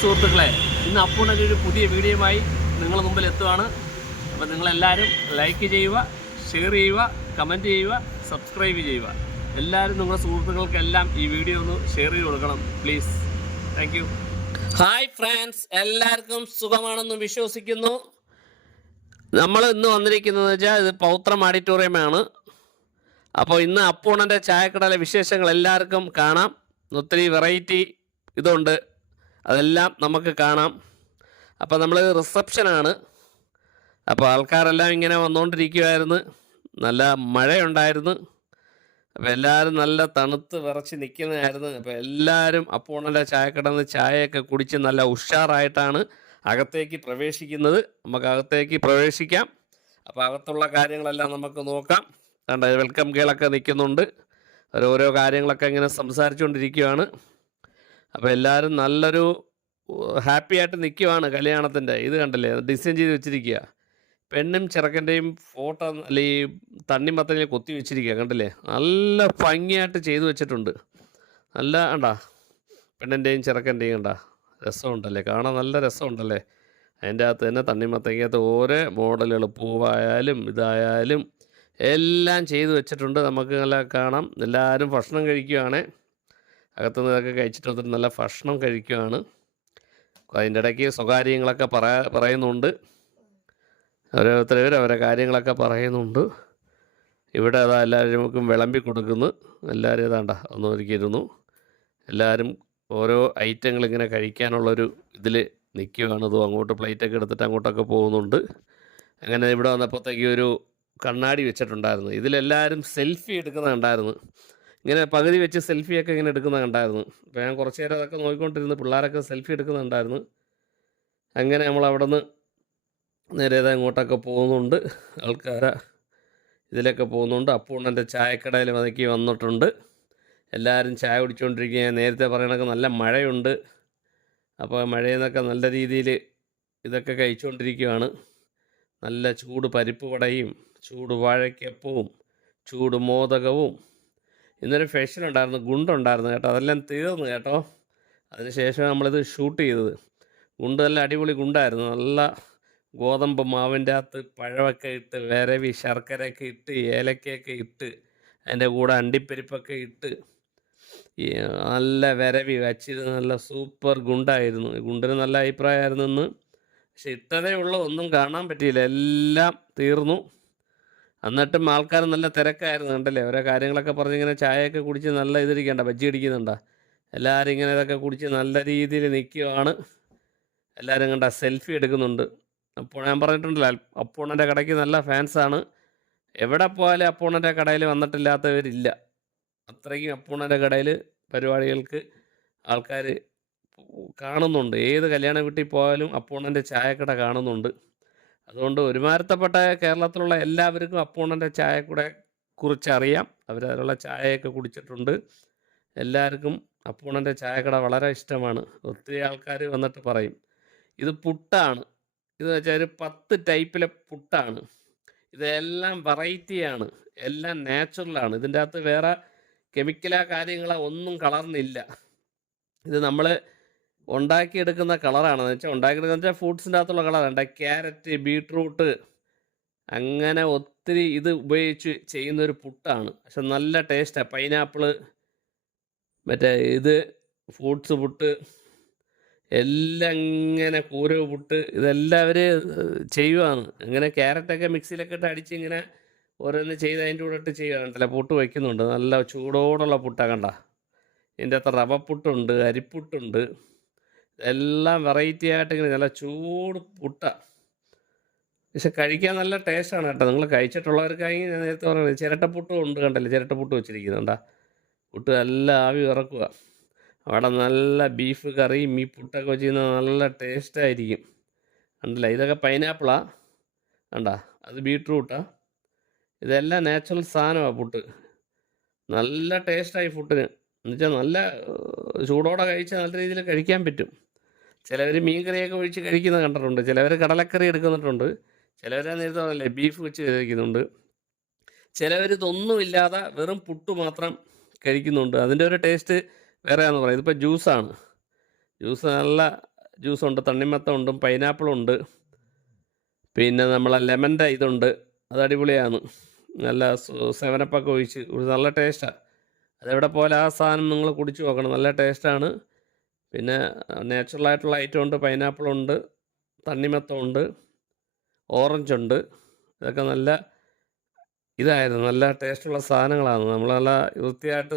സുഹൃത്തുക്കളെ ഇന്ന് അപ്പൂണന്റെ ഒരു പുതിയ വീഡിയോയുമായി നിങ്ങളുടെ മുമ്പിൽ എത്തുവാണ്. അപ്പോൾ നിങ്ങളെല്ലാവരും ലൈക്ക് ചെയ്യുക ഷെയർ ചെയ്യുക കമന്റ് ചെയ്യുക സബ്സ്ക്രൈബ് ചെയ്യുക. എല്ലാവരും നിങ്ങളുടെ സുഹൃത്തുക്കൾക്കെല്ലാം ഈ വീഡിയോ ഒന്ന് ഷെയർ ചെയ്ത് കൊടുക്കണം please thank you hi friends എല്ലാവർക്കും സുഖമാണെന്ന് വിശ്വസിക്കുന്നു. നമ്മൾ ഇന്ന് വന്നിരിക്കുന്നത് വെച്ചാൽ ഇത് പൗത്രം ഓഡിറ്റോറിയമാണ് അപ്പോൾ ഇന്ന് അപ്പൂണന്റെ ചായക്കടയിലെ വിശേഷങ്ങൾ എല്ലാവർക്കും കാണാം. ഒത്തിരി വെറൈറ്റി ഇതുണ്ട്. അതെല്ലാം നമുക്ക് കാണാം. അപ്പോൾ നമ്മൾ റിസപ്ഷനാണ് അപ്പോൾ ആൾക്കാരെല്ലാം ഇങ്ങനെ വന്നുകൊണ്ടിരിക്കുമായിരുന്നു നല്ല മഴയുണ്ടായിരുന്നു. അപ്പോൾ എല്ലാവരും നല്ല തണുത്ത് വിറച്ച് നിൽക്കുന്നതായിരുന്നു അപ്പോൾ എല്ലാവരും അപ്പൂണന്റെ ചായക്കടന്ന് ചായയൊക്കെ കുടിച്ച് നല്ല ഉഷാറായിട്ടാണ് അകത്തേക്ക് പ്രവേശിക്കുന്നത്. നമുക്ക് അകത്തേക്ക് പ്രവേശിക്കാം. അപ്പോൾ അകത്തുള്ള കാര്യങ്ങളെല്ലാം നമുക്ക് നോക്കാം. കണ്ട വെൽക്കം കീളൊക്കെ നിൽക്കുന്നുണ്ട്. ഓരോരോ കാര്യങ്ങളൊക്കെ ഇങ്ങനെ സംസാരിച്ചുകൊണ്ടിരിക്കുകയാണ് അപ്പോൾ എല്ലാവരും നല്ലൊരു ഹാപ്പി ആയിട്ട് നിൽക്കുവാണ് കല്യാണത്തിന്റെ ഇത് കണ്ടില്ലേ? ഡിസൈൻ ചെയ്ത് വെച്ചിരിക്കുക പെണ്ണും ചെറുക്കന്റെയും ഫോട്ടോ അല്ലെങ്കിൽ തണ്ണി തണ്ണിമത്തനെ കൊത്തി വെച്ചിരിക്കുക കണ്ടില്ലേ? നല്ല ഭംഗിയായിട്ട് ചെയ്തു വെച്ചിട്ടുണ്ട്. നല്ല കണ്ടാ? പെണ്ണിന്റെയും ചെറുക്കന്റെയും കണ്ടാ? രസമുണ്ടല്ലേ? കാണാൻ നല്ല രസമുണ്ടല്ലേ? അതിന്റെ അകത്ത് തന്നെ തണ്ണിമത്തങ്ങയകത്ത് ഓരോ മോഡലുകൾ പൂവായാലും ഇതായാലും എല്ലാം ചെയ്തു വെച്ചിട്ടുണ്ട്. നമുക്ക് നല്ല കാണാം. എല്ലാവരും ഭക്ഷണം കഴിക്കുകയാണ് അകത്തുനിന്ന് ഇതൊക്കെ കഴിച്ചിട്ട് വന്നിട്ട് നല്ല ഭക്ഷണം കഴിക്കുകയാണ് അതിന്റെ ഇടയ്ക്ക് സ്വകാര്യങ്ങളൊക്കെ പറയാ പറയുന്നുണ്ട്. ഓരോരുത്തരും അവരെ കാര്യങ്ങളൊക്കെ പറയുന്നുണ്ട്. ഇവിടെ അതാ എല്ലാവർക്കും വിളമ്പി കൊടുക്കുന്നു. എല്ലാവരും ഏതാണ്ട ഒന്ന് ഒരുക്കിയിരുന്നു എല്ലാവരും ഓരോ ഐറ്റങ്ങൾ ഇങ്ങനെ കഴിക്കാനുള്ളൊരു ഇതിൽ നിൽക്കുകയാണ് ഇതും അങ്ങോട്ട് പ്ലേറ്റൊക്കെ എടുത്തിട്ട് അങ്ങോട്ടൊക്കെ പോകുന്നുണ്ട്. അങ്ങനെ ഇവിടെ വന്നപ്പോഴത്തേക്ക് ഒരു കണ്ണാടി വെച്ചിട്ടുണ്ടായിരുന്നു. ഇതിലെല്ലാവരും സെൽഫി എടുക്കുന്നത് കണ്ടായിരുന്നു ഇങ്ങനെ പകുതി വെച്ച് സെൽഫിയൊക്കെ ഇങ്ങനെ എടുക്കുന്ന കണ്ടായിരുന്നു. അപ്പോൾ ഞാൻ കുറച്ച് നേരം അതൊക്കെ നോക്കിക്കൊണ്ടിരുന്നു പിള്ളേരൊക്കെ സെൽഫി എടുക്കുന്നുണ്ടായിരുന്നു. അങ്ങനെ നമ്മൾ അവിടെ നിന്ന് നേരെ ദാ ഇങ്ങോട്ടൊക്കെ പോകുന്നുണ്ട്. ആൾക്കാരെ ഇതിലൊക്കെ പോകുന്നുണ്ട്. അപ്പൂണ്ണന്റെ ചായക്കടയിൽ മതക്കി വന്നിട്ടുണ്ട്. എല്ലാവരും ചായ കുടിച്ചുകൊണ്ടിരിക്കുക നേരത്തെ പറയണൊക്കെ നല്ല മഴയുണ്ട്. അപ്പോൾ മഴയിൽ നിന്നൊക്കെ നല്ല രീതിയിൽ ഇതൊക്കെ കഴിച്ചുകൊണ്ടിരിക്കുകയാണ് നല്ല ചൂട് പരിപ്പ് വടയും ചൂട് വാഴയ്ക്കപ്പവും ചൂട് മോദകവും ഇന്നൊരു ഫെഷൻ ഉണ്ടായിരുന്നു ഗുണ്ടുണ്ടായിരുന്നു കേട്ടോ അതെല്ലാം തീർന്നു കേട്ടോ. അതിനുശേഷം നമ്മളിത് ഷൂട്ട് ചെയ്തത്. ഗുണ്ട് നല്ല അടിപൊളി ഗുണ്ടായിരുന്നു നല്ല ഗോതമ്പ് മാവിന്റെ അകത്ത് പഴമൊക്കെ ഇട്ട് വിരവി ശർക്കരയൊക്കെ ഇട്ട് ഏലക്കയൊക്കെ ഇട്ട് അതിന്റെ കൂടെ അണ്ടിപ്പരിപ്പൊക്കെ ഇട്ട് നല്ല വിരവി വച്ചിരുന്ന നല്ല സൂപ്പർ ഗുണ്ടായിരുന്നു. ഗുണ്ടിന് നല്ല അഭിപ്രായമായിരുന്നു എന്ന് പക്ഷെ ഇട്ടതേ ഉള്ളൂ ഒന്നും കാണാൻ പറ്റിയില്ല എല്ലാം തീർന്നു. എന്നിട്ടും ആൾക്കാർ നല്ല തിരക്കായിരുന്നു കണ്ടല്ലേ? ഓരോ കാര്യങ്ങളൊക്കെ പറഞ്ഞ് ഇങ്ങനെ ചായയൊക്കെ കുടിച്ച് നല്ല ഇതിരിക്കണ്ട ബജ്ജി അടിക്കുന്നുണ്ട എല്ലാവരും ഇങ്ങനെ ഇതൊക്കെ കുടിച്ച് നല്ല രീതിയിൽ നിൽക്കുകയാണ് എല്ലാവരും കണ്ട സെൽഫി എടുക്കുന്നുണ്ട്. അപ്പോൾ ഞാൻ പറഞ്ഞിട്ടുണ്ടല്ലോ അപ്പോണന്റെ കടയ്ക്ക് നല്ല ഫാൻസാണ് എവിടെ പോയാലും അപ്പോണന്റെ കടയിൽ വന്നിട്ടില്ലാത്തവരില്ല. അത്രയ്ക്കും അപ്പോണന്റെ കടയിൽ പരിപാടികൾക്ക് ആൾക്കാർ കാണുന്നുണ്ട്. ഏത് കല്യാണ വീട്ടിൽ പോയാലും അപ്പോണന്റെ ചായക്കട കാണുന്നുണ്ട്. അതുകൊണ്ട് ഒരുമാരത്തപ്പെട്ട കേരളത്തിലുള്ള എല്ലാവർക്കും അപ്പോണന്റെ ചായ കൂടെ കുറിച്ചറിയാം അവരതിലുള്ള ചായയൊക്കെ കുടിച്ചിട്ടുണ്ട്. എല്ലാവർക്കും അപ്പോണന്റെ ചായക്കട വളരെ ഇഷ്ടമാണ്. ഒത്തിരി ആൾക്കാർ വന്നിട്ട് പറയും ഇത് പുട്ടാണ്. ഇത് വെച്ചാൽ ഒരു പത്ത് ടൈപ്പിലെ പുട്ടാണ്. ഇതെല്ലാം വെറൈറ്റിയാണ്. എല്ലാം നാച്ചുറലാണ്. ഇതിന്റെ അകത്ത് വേറെ കെമിക്കലാ കാര്യങ്ങളോ ഒന്നും കളർന്നില്ല ഇത് നമ്മൾ ഉണ്ടാക്കിയെടുക്കുന്ന കളറാണ്. എന്ന് വെച്ചാൽ ഉണ്ടാക്കിയെടുക്കുന്ന വെച്ചാൽ ഫ്രൂട്ട്സിന്റെ അകത്തുള്ള കളറാണ് ക്യാരറ്റ് ബീട്രൂട്ട് അങ്ങനെ ഒത്തിരി ഇത് ഉപയോഗിച്ച് ചെയ്യുന്ന ഒരു പുട്ടാണ്. പക്ഷെ നല്ല ടേസ്റ്റാണ് പൈനാപ്പിൾ മറ്റേ ഇത് ഫ്രൂട്ട്സ് പുട്ട് എല്ലാം ഇങ്ങനെ കൂരവ് പുട്ട് ഇതെല്ലാം അവർ ചെയ്യുവാണ്. ഇങ്ങനെ ക്യാരറ്റൊക്കെ മിക്സിയിലൊക്കെ ഇട്ട് അടിച്ച് ഇങ്ങനെ ഓരോന്ന് ചെയ്ത് അതിന്റെ കൂടെ ഇട്ട് ചെയ്യുകയാണല്ലോ പുട്ട് വയ്ക്കുന്നുണ്ട്. നല്ല ചൂടോടുള്ള പുട്ടാണ് കണ്ട. ഇതിന്റെ അകത്ത് റവ പുട്ടുണ്ട് അരിപ്പുട്ടുണ്ട്. എല്ലാം വെറൈറ്റി ആയിട്ട് ഇങ്ങനെ നല്ല ചൂട് പുട്ട. പക്ഷെ കഴിക്കാൻ നല്ല ടേസ്റ്റാണ് കേട്ടോ. നിങ്ങൾ കഴിച്ചിട്ടുള്ളവർക്കായി ഞാൻ നേരത്തെ പറഞ്ഞത് ചിരട്ടപ്പുട്ടും ഉണ്ട് കണ്ടല്ലേ ചിരട്ടപ്പുട്ട് വെച്ചിരിക്കുന്നുണ്ടാ പുട്ട് നല്ല ആവി ഇറക്കുക അവിടെ നല്ല ബീഫ് കറിയും ഈ പുട്ടൊക്കെ വെച്ച് കഴിഞ്ഞാൽ നല്ല ടേസ്റ്റായിരിക്കും കണ്ടില്ല? ഇതൊക്കെ പൈനാപ്പിളാണ് കണ്ടാ? അത് ബീട്രൂട്ടാണ് ഇതെല്ലാം നാച്ചുറൽ സാധനമാണ് പുട്ട്. നല്ല ടേസ്റ്റായി ഫുഡിന് എന്നുവെച്ചാൽ നല്ല ചൂടോടെ കഴിച്ചാൽ നല്ല രീതിയിൽ കഴിക്കാൻ പറ്റും. ചിലവർ മീൻ കറിയൊക്കെ ഒഴിച്ച് കഴിക്കുന്നത് കണ്ടിട്ടുണ്ട്. ചിലവർ കടലക്കറി എടുക്കുന്നിട്ടുണ്ട്. ചിലവർ നേരത്തെ പറഞ്ഞില്ലേ ബീഫ് വെച്ച് കഴിക്കുന്നുണ്ട്. ചിലവർ ഇതൊന്നുമില്ലാതെ വെറും പുട്ട് മാത്രം കഴിക്കുന്നുണ്ട്. അതിന്റെ ഒരു ടേസ്റ്റ് വേറെയാണെന്ന് പറയും. ഇതിപ്പോൾ ജ്യൂസാണ് ജ്യൂസ് നല്ല ജ്യൂസുണ്ട് തണ്ണിമത്തമുണ്ട് ഉണ്ട് പൈനാപ്പിളും ഉണ്ട്. പിന്നെ നമ്മളെ ലെമന്റെ ഇതുണ്ട്. അത് അടിപൊളിയാണ്. നല്ല സെവനപ്പൊക്കെ ഒഴിച്ച്. ഒരു നല്ല ടേസ്റ്റാണ് അതെവിടെ പോലെ ആ സാധനം നിങ്ങൾ കുടിച്ച് നോക്കണം. നല്ല ടേസ്റ്റാണ് പിന്നെ നാച്ചുറലായിട്ടുള്ള ഐറ്റം ഉണ്ട് പൈനാപ്പിളുണ്ട് തണ്ണിമത്തമുണ്ട് ഓറഞ്ച് ഉണ്ട് ഇതൊക്കെ നല്ല ഇതായിരുന്നു നല്ല ടേസ്റ്റുള്ള സാധനങ്ങളാണ്. നമ്മൾ നല്ല വൃത്തിയായിട്ട്